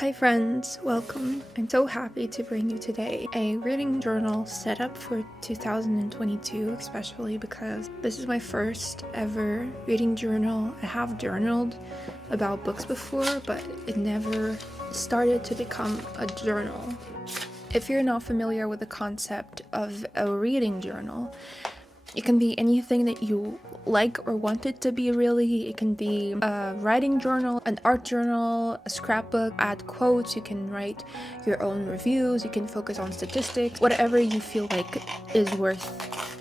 Hi friends, welcome. I'm so happy to bring you today a reading journal setup for 2022, especially because this is my first ever reading journal. I have journaled about books before, but it never started to become a journal. If you're not familiar with the concept of a reading journal, it can be anything that you like or want it to be, really. It can be a writing journal, an art journal, a scrapbook, add quotes, you can write your own reviews, you can focus on statistics, whatever you feel like is worth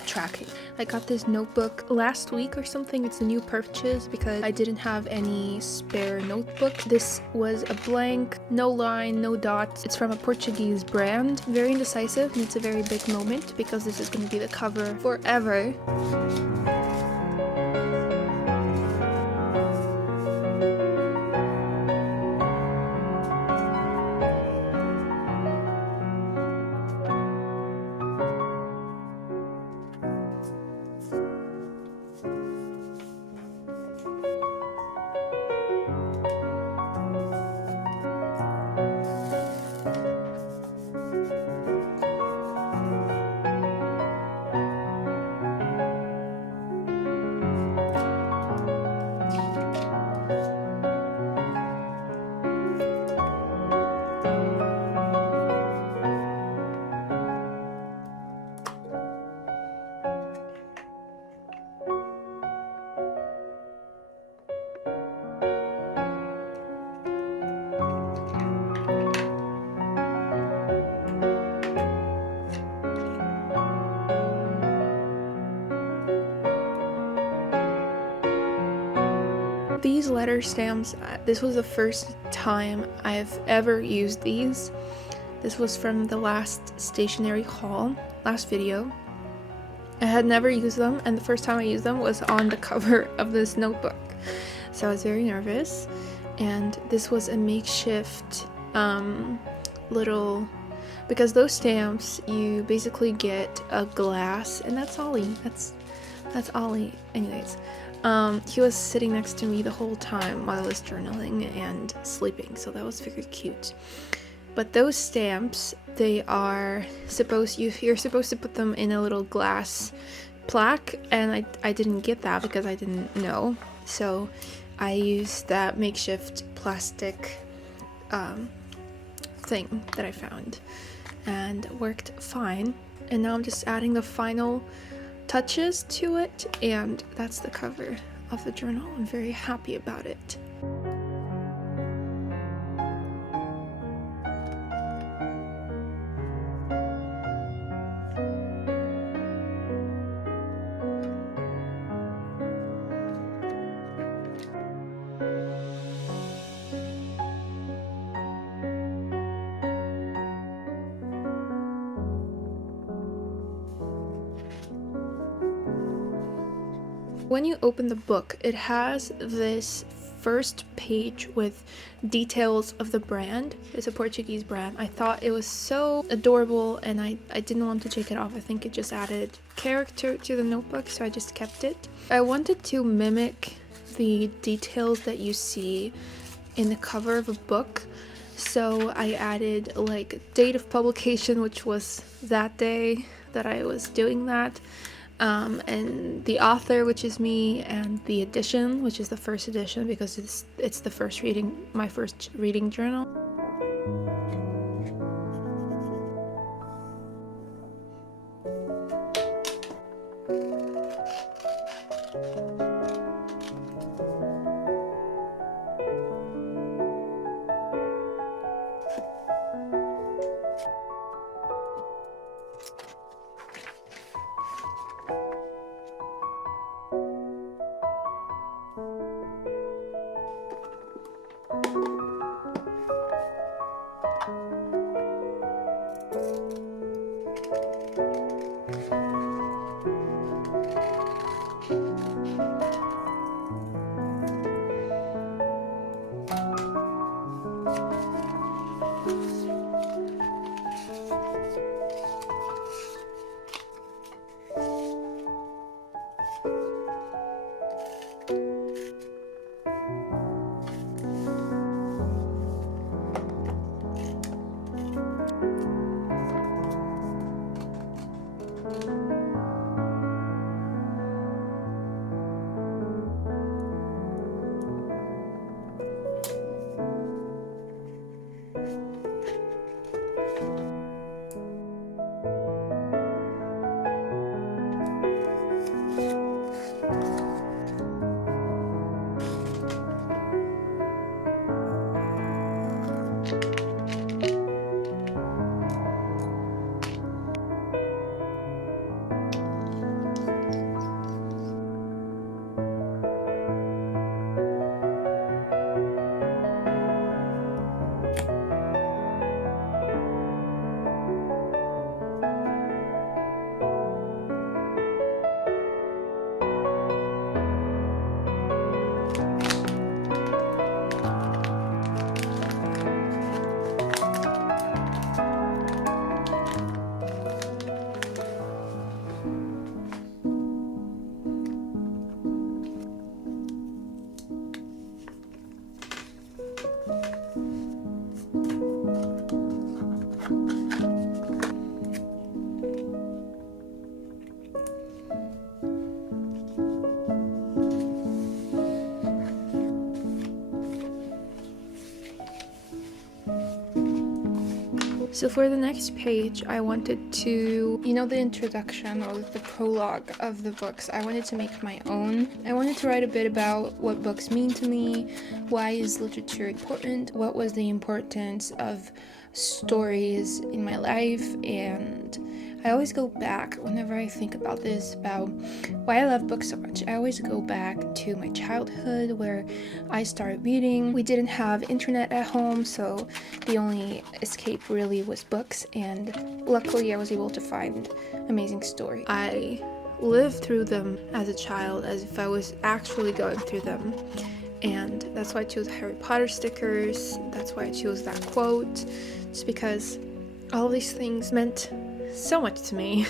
tracking. I got this notebook last week or something. It's a new purchase because I didn't have any spare notebook. This was a blank, no line, no dots. It's from a Portuguese brand. Very indecisive, and it's a very big moment because this is going to be the cover forever. These letter stamps, this was the first time I've ever used these. This was from the last stationery haul, last video. I had never used them, and the first time I used them was on the cover of this notebook. So I was very nervous, and this was a makeshift little, because those stamps, you basically get a glass, and that's Ollie. That's Ollie. Anyways. He was sitting next to me the whole time while I was journaling and sleeping, so that was very cute. But those stamps, they are you're supposed to put them in a little glass plaque, and I didn't get that because I didn't know. So I used that makeshift plastic thing that I found, and it worked fine. And now I'm just adding the final touches to it, and that's the cover of the journal. I'm very happy about it. When you open the book, it has this first page with details of the brand. It's a Portuguese brand. I thought it was so adorable, and I didn't want to take it off. I think it just added character to the notebook, so I just kept it. I wanted to mimic the details that you see in the cover of a book, so I added like date of publication, which was that day that I was doing that. And the author, which is me, and the edition, which is the first edition, because it's the first reading, my first reading journal. So for the next page, I wanted to, the introduction or the prologue of the books, I wanted to make my own. I wanted to write a bit about what books mean to me, why is literature important, what was the importance of stories in my life, and I always go back whenever I think about this, about why I love books so much. I always go back to my childhood where I started reading. We didn't have internet at home, so the only escape really was books, and luckily I was able to find amazing stories. I lived through them as a child as if I was actually going through them, and that's why I chose Harry Potter stickers, that's why I chose that quote, just because all these things meant so much to me.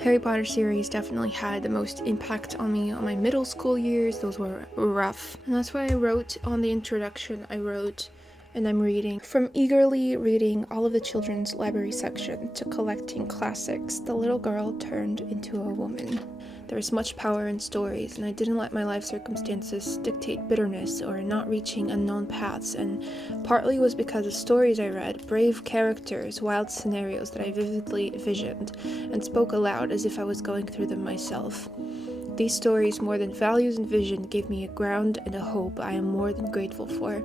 Harry Potter series definitely had the most impact on me on my middle school years. Those were rough. And that's why I wrote on the introduction, and I'm reading. From eagerly reading all of the children's library section to collecting classics, the little girl turned into a woman. There is much power in stories, and I didn't let my life circumstances dictate bitterness or not reaching unknown paths, and partly was because of stories I read, brave characters, wild scenarios that I vividly visioned, and spoke aloud as if I was going through them myself. These stories, more than values and vision, gave me a ground and a hope I am more than grateful for.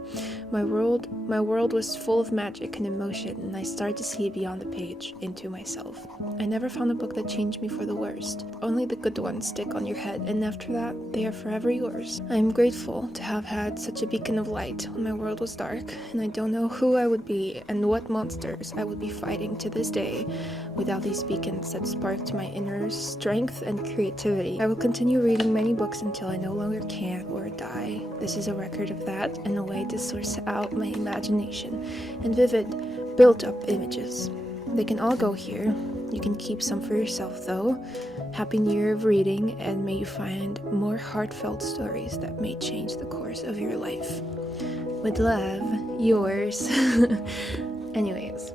My world was full of magic and emotion, and I started to see beyond the page, into myself. I never found a book that changed me for the worst. Only the good ones stick on your head, and after that, they are forever yours. I am grateful to have had such a beacon of light when my world was dark, and I don't know who I would be and what monsters I would be fighting to this day without these beacons that sparked my inner strength and creativity. I will continue reading many books until I no longer can or die. This is a record of that and a way to source out my imagination and vivid, built-up images. They can all go here. You can keep some for yourself though. Happy New Year of reading, and may you find more heartfelt stories that may change the course of your life. With love, yours. Anyways.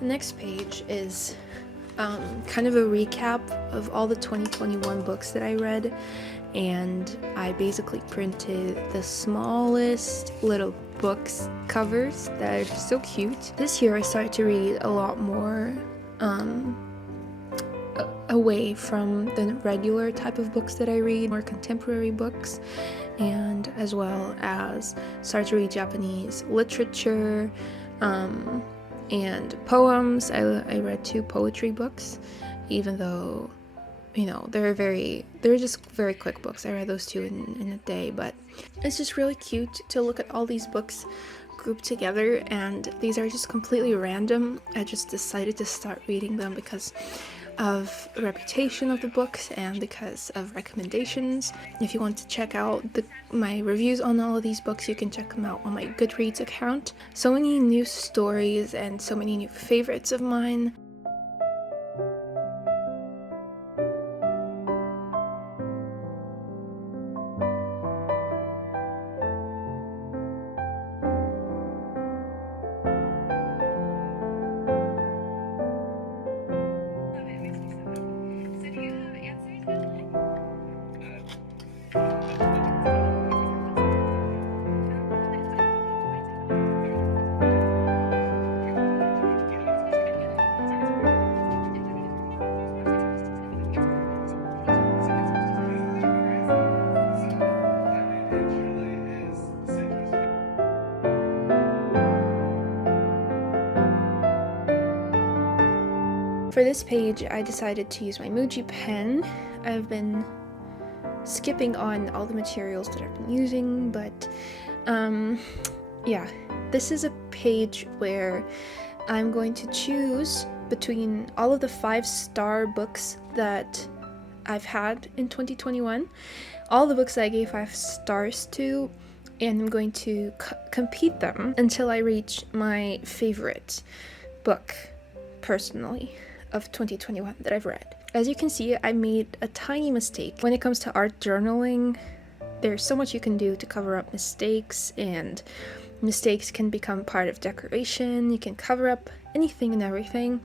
The next page is kind of a recap of all the 2021 books that I read, and I basically printed the smallest little books covers that are so cute. This year I started to read a lot more away from the regular type of books that I read, more contemporary books, and as well as started to read Japanese literature, and poems. I read 2 poetry books, even though, they're just very quick books. I read those 2 in a day, but it's just really cute to look at all these books grouped together, and these are just completely random. I just decided to start reading them because of the reputation of the books and because of recommendations. If you want to check out my reviews on all of these books, you can check them out on my Goodreads account. So many new stories and so many new favorites of mine. For this page, I decided to use my Muji pen. I've been skipping on all the materials that I've been using, but yeah, this is a page where I'm going to choose between all of the 5-star books that I've had in 2021, all the books that I gave 5 stars to, and I'm going to compete them until I reach my favorite book, personally, of 2021 that I've read. As you can see, I made a tiny mistake. When it comes to art journaling, there's so much you can do to cover up mistakes, and mistakes can become part of decoration. You can cover up anything and everything.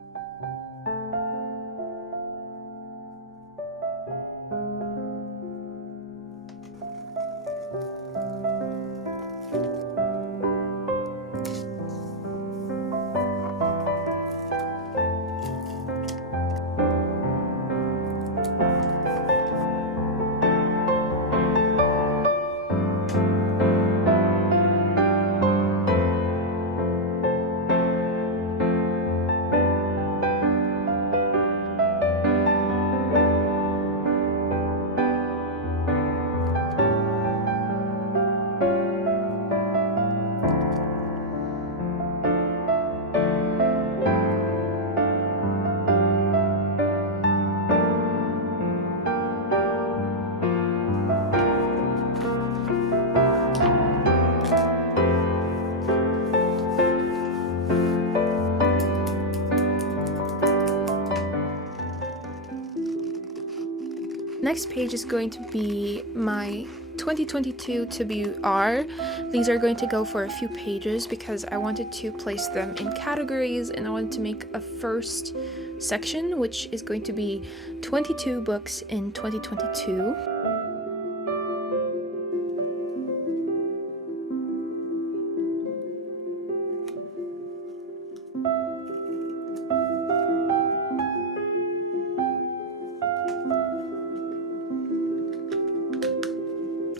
Next page is going to be my 2022 TBR. These are going to go for a few pages because I wanted to place them in categories, and I wanted to make a first section which is going to be 22 books in 2022.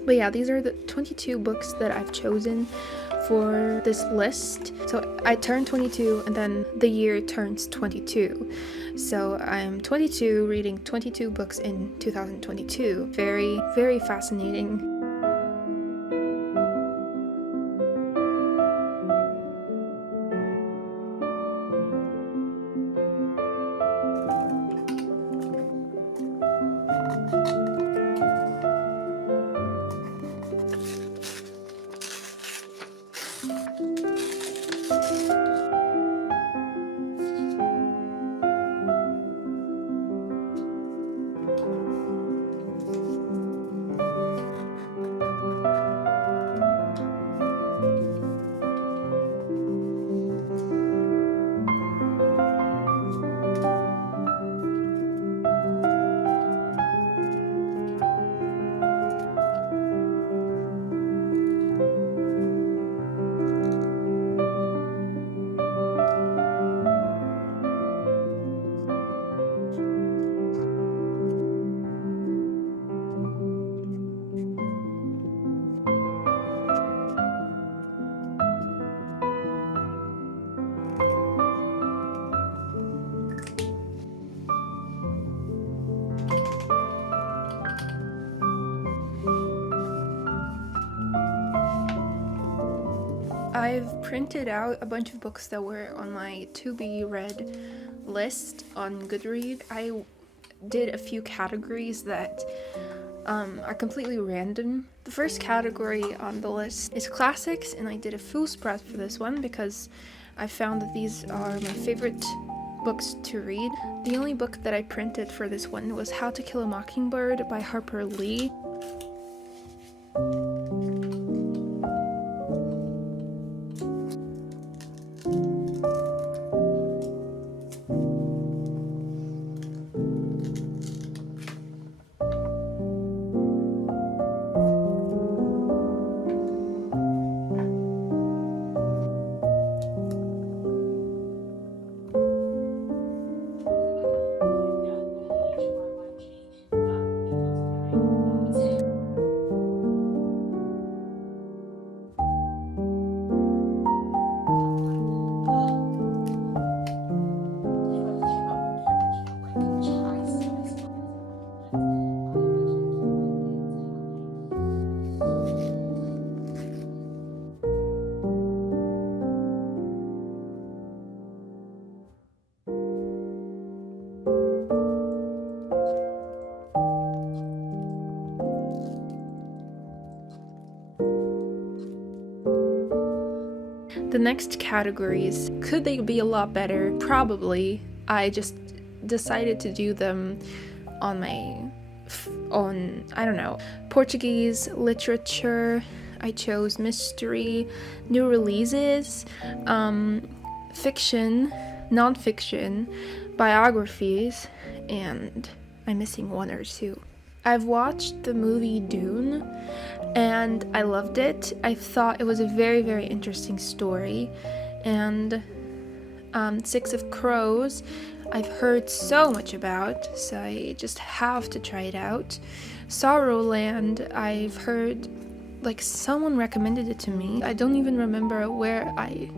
But yeah, these are the 22 books that I've chosen for this list. So I turned 22 and then the year turns 22. So I'm 22 reading 22 books in 2022. Very, very fascinating. I've printed out a bunch of books that were on my to be read list on Goodreads. I did a few categories that are completely random. The first category on the list is classics, and I did a full spread for this one because I found that these are my favorite books to read. The only book that I printed for this one was How to Kill a Mockingbird by Harper Lee. The next categories, could they be a lot better? Probably. I just decided to do them on my own, I don't know. Portuguese literature, I chose mystery, new releases, fiction, non-fiction, biographies, and I'm missing one or two. I've watched the movie Dune and I loved it. I thought it was a very, very interesting story. And Six of Crows, I've heard so much about, so I just have to try it out. Sorrowland, I've heard, like, someone recommended it to me. I don't even remember where I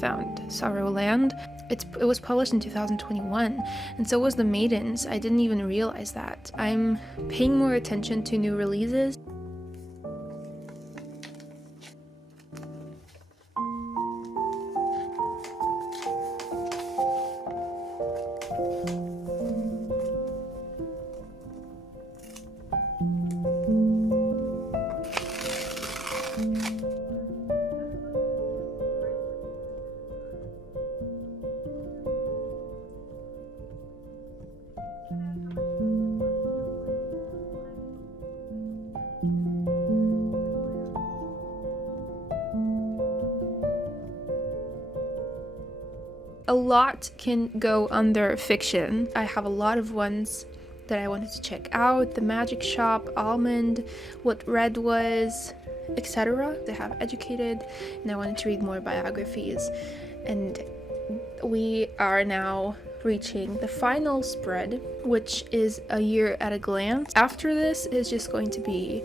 found Sorrowland. It was published in 2021, and so was The Maidens. I didn't even realize that. I'm paying more attention to new releases. A lot can go under fiction. I have a lot of ones that I wanted to check out. The Magic Shop, Almond, What Red Was, etc. I have educated and I wanted to read more biographies. And we are now reaching the final spread, which is A Year at a Glance. After this is just going to be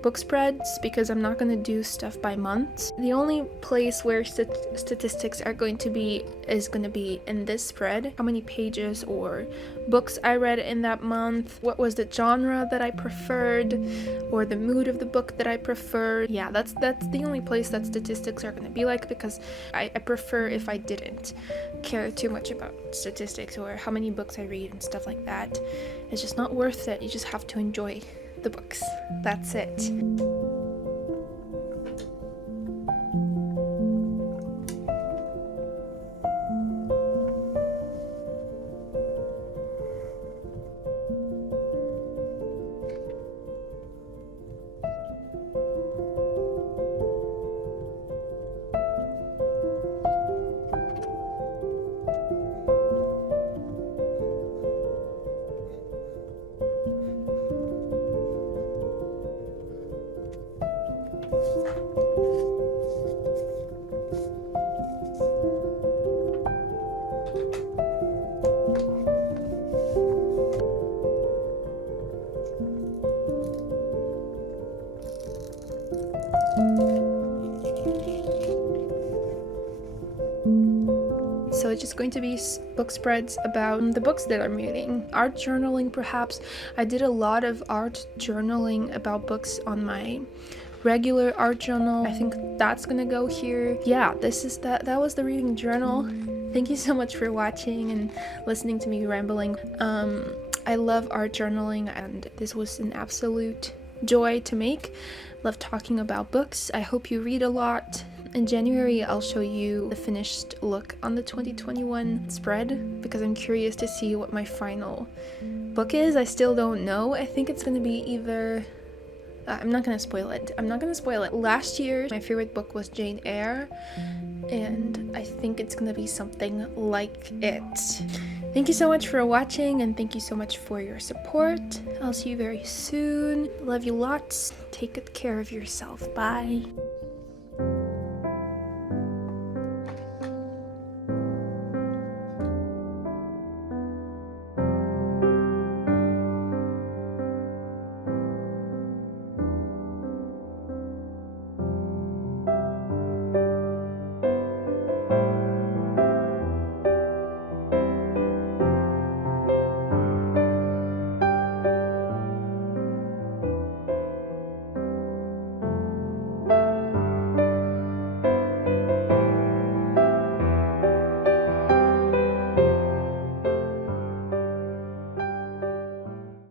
book spreads, because I'm not going to do stuff by months. The only place where statistics are going to be is going to be in this spread. How many pages or books I read in that month, what was the genre that I preferred, or the mood of the book that I preferred. Yeah, that's the only place that statistics are going to be like, because I prefer if I didn't care too much about statistics or how many books I read and stuff like that. It's just not worth it. You just have to enjoy the books. That's it. So it's just going to be book spreads about the books that I'm reading. Art journaling, perhaps. I did a lot of art journaling about books on my regular art journal. I think that's gonna go here. Yeah, that was the reading journal. Thank you so much for watching and listening to me rambling. I love art journaling, and this was an absolute joy to make. Love talking about books. I hope you read a lot. In January, I'll show you the finished look on the 2021 spread, because I'm curious to see what my final book is. I still don't know. I think it's going to be either... I'm not going to spoil it. Last year, my favorite book was Jane Eyre, and I think it's going to be something like it. Thank you so much for watching, and thank you so much for your support. I'll see you very soon. Love you lots. Take good care of yourself. Bye.